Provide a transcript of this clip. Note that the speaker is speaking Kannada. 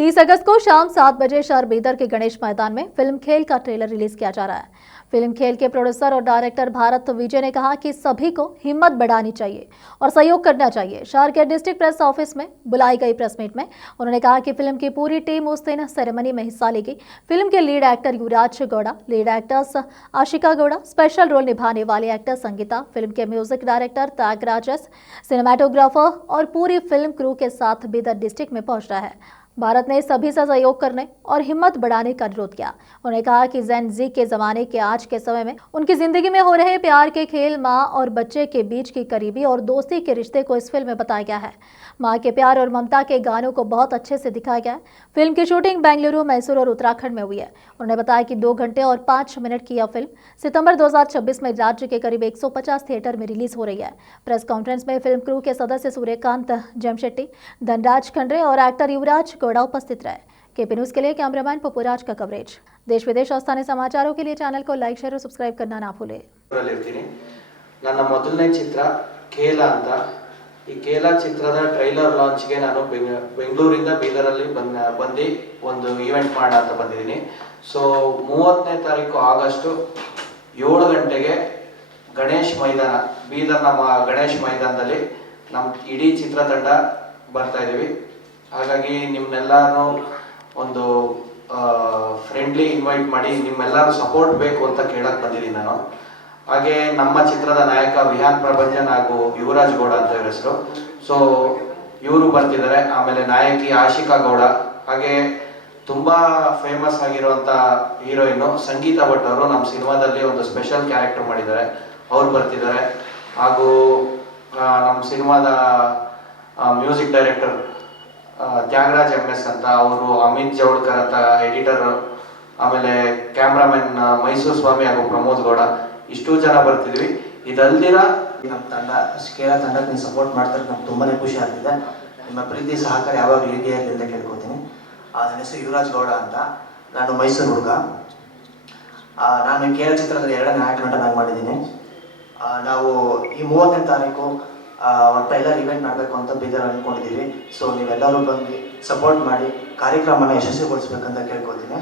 30 अगस्त को शाम 7 बजे शहर बीदर के गणेश मैदान में फिल्म खेल का ट्रेलर रिलीज किया जा रहा है। फिल्म खेल के प्रोड्यूसर और डायरेक्टर भारत विजय ने कहा कि सभी को हिम्मत बढ़ानी चाहिए और सहयोग करना चाहिए। शहर के डिस्ट्रिक्ट प्रेस ऑफिस में बुलाई गई प्रेस मीट में उन्होंने कहा कि फिल्म की पूरी टीम उस दिन सेरेमनी में हिस्सा लेगी। फिल्म के lead actor Yuvraj Gowda, lead actors Ashika Gowda, special role निभाने वाली एक्टर संगीता, फिल्म के म्यूजिक डायरेक्टर त्यागराजस, सिनेमाटोग्राफर और पूरी फिल्म क्रू के साथ बीदर डिस्ट्रिक्ट में पहुंच रहा है। भारत ने सभी से सहयोग करने और हिम्मत बढ़ाने का अनुरोध किया। उन्होंने कहा कि जेन जी के जमाने के आज के समय में उनकी जिंदगी में हो रहे प्यार के खेल, माँ और बच्चे के बीच की करीबी और दोस्ती के रिश्ते को इस फिल्म में बताया गया है। माँ के प्यार और ममता के गानों को बहुत अच्छे से दिखाया गया है। फिल्म की शूटिंग बेंगलुरु, मैसूर और उत्तराखंड में हुई है। उन्होंने बताया कि 2 घंटे और 5 मिनट की यह फिल्म सितंबर 2026 में राज्य के करीब 150 थिएटर में रिलीज हो रही है। प्रेस कॉन्फ्रेंस में फिल्म क्रू के सदस्य सूर्यकांत जमशेट्टी, धनराज खंडरे और एक्टर युवराज गौड़ा उपस्थित रहे। केपी न्यूज के लिए कैमरामैन पपुराज का कवरेज। देश विदेश और स्थानीय समाचारों के लिए चैनल को लाइक, शेयर और सब्सक्राइब करना ना भूलें। ನನ್ನ ಮೊದಲನೇ ಚಿತ್ರ ಕೇಲ ಅಂತ ಈ ಕೇಲ ಚಿತ್ರದ ಟ್ರೈಲರ್ ಲಾಂಚ್ಗೆ ನಾನು ಬೆಂಗಳೂರಿಂದ ಬೀದರಲ್ಲಿ ಬಂದು ಒಂದು ಈವೆಂಟ್ ಮಾಡೋಣ ಅಂತ ಬಂದಿದ್ದೀನಿ. ಸೊ 30ನೇ ತಾರೀಕು ಆಗಸ್ಟ್ 7 ಗಂಟೆಗೆ ಗಣೇಶ್ ಮೈದಾನ, ಬೀದರ್ನ ಗಣೇಶ್ ಮೈದಾನದಲ್ಲಿ ನಮ್ಮ ಇಡೀ ಚಿತ್ರತಂಡ ಬರ್ತಾ ಇದ್ದೀವಿ. ಹಾಗಾಗಿ ನಿಮ್ಮನ್ನೆಲ್ಲರೂ ಒಂದು ಫ್ರೆಂಡ್ಲಿ ಇನ್ವೈಟ್ ಮಾಡಿ ನಿಮ್ಮೆಲ್ಲರೂ ಸಪೋರ್ಟ್ ಬೇಕು ಅಂತ ಕೇಳಕ್ಕೆ ಬಂದಿದ್ದೀನಿ ನಾನು. ಹಾಗೆ ನಮ್ಮ ಚಿತ್ರದ ನಾಯಕ ವಿಹಾನ್ ಪ್ರಭಂಜನ್ ಹಾಗೂ ಯುವರಾಜ್ ಗೌಡ ಅಂತ ಇವ್ರ ಹೆಸರು. ಸೊ ಇವರು ಬರ್ತಿದ್ದಾರೆ. ಆಮೇಲೆ ನಾಯಕಿ ಆಶಿಕಾ ಗೌಡ, ಹಾಗೆ ತುಂಬಾ ಫೇಮಸ್ ಆಗಿರುವಂತ ಹೀರೋಯಿನ್ ಸಂಗೀತಾ ಭಟ್ ಅವರು ನಮ್ಮ ಸಿನಿಮಾದಲ್ಲಿ ಒಂದು ಸ್ಪೆಷಲ್ ಕ್ಯಾರೆಕ್ಟರ್ ಮಾಡಿದ್ದಾರೆ, ಅವ್ರು ಬರ್ತಿದ್ದಾರೆ. ಹಾಗೂ ನಮ್ಮ ಸಿನಿಮಾದ ಮ್ಯೂಸಿಕ್ ಡೈರೆಕ್ಟರ್ ತ್ಯಾಗರಾಜ್ MS ಅಂತ ಅವರು, ಅಮಿತ್ ಜವಳ್ಕರ್ ಅಂತ ಎಡಿಟರ್, ಆಮೇಲೆ ಕ್ಯಾಮ್ರಾಮನ್ ಮೈಸೂರು ಸ್ವಾಮಿ ಹಾಗೂ ಪ್ರಮೋದ್ ಗೌಡ, ಇಷ್ಟು ಜನ ಬರ್ತಿದ್ವಿ. ಇದಲ್ದಿರ ನಮ್ಮ ತಂಡ ಕೇಳ ತಂಡಕ್ಕೆ ನೀವು ಸಪೋರ್ಟ್ ಮಾಡ್ತಾರೆ, ನಮ್ಗೆ ತುಂಬಾ ಖುಷಿ ಆಗ್ತಿದೆ. ನಿಮ್ಮ ಪ್ರೀತಿ ಸಹಕಾರ ಯಾವಾಗಲೂ ಹೀಗೆ ಇರಲಿ ಅಂತ ಕೇಳ್ಕೊತೀನಿ. ನನ್ನ ಹೆಸರು ಯುವರಾಜ್ ಗೌಡ ಅಂತ, ನಾನು ಮೈಸೂರು ಹುಡುಗ. ನಾನು ಕೇಳ ಚಿತ್ರದಲ್ಲಿ 2ನೇ ನಾಯಕ ನಟನಾಗಿ ಮಾಡಿದ್ದೀನಿ. ನಾವು ಈ 30ನೇ ತಾರೀಕು ಒಂದು ಟ್ರೈಲರ್ ಇವೆಂಟ್ ಮಾಡಬೇಕು ಅಂತ ಬೀದರ್ ಅಂದ್ಕೊಂಡಿದ್ದೀವಿ. ಸೊ ನೀವೆಲ್ಲರೂ ಬಂದು ಸಪೋರ್ಟ್ ಮಾಡಿ ಕಾರ್ಯಕ್ರಮನ ಯಶಸ್ವಿಗೊಳಿಸ್ಬೇಕಂತ ಕೇಳ್ಕೊತೀನಿ.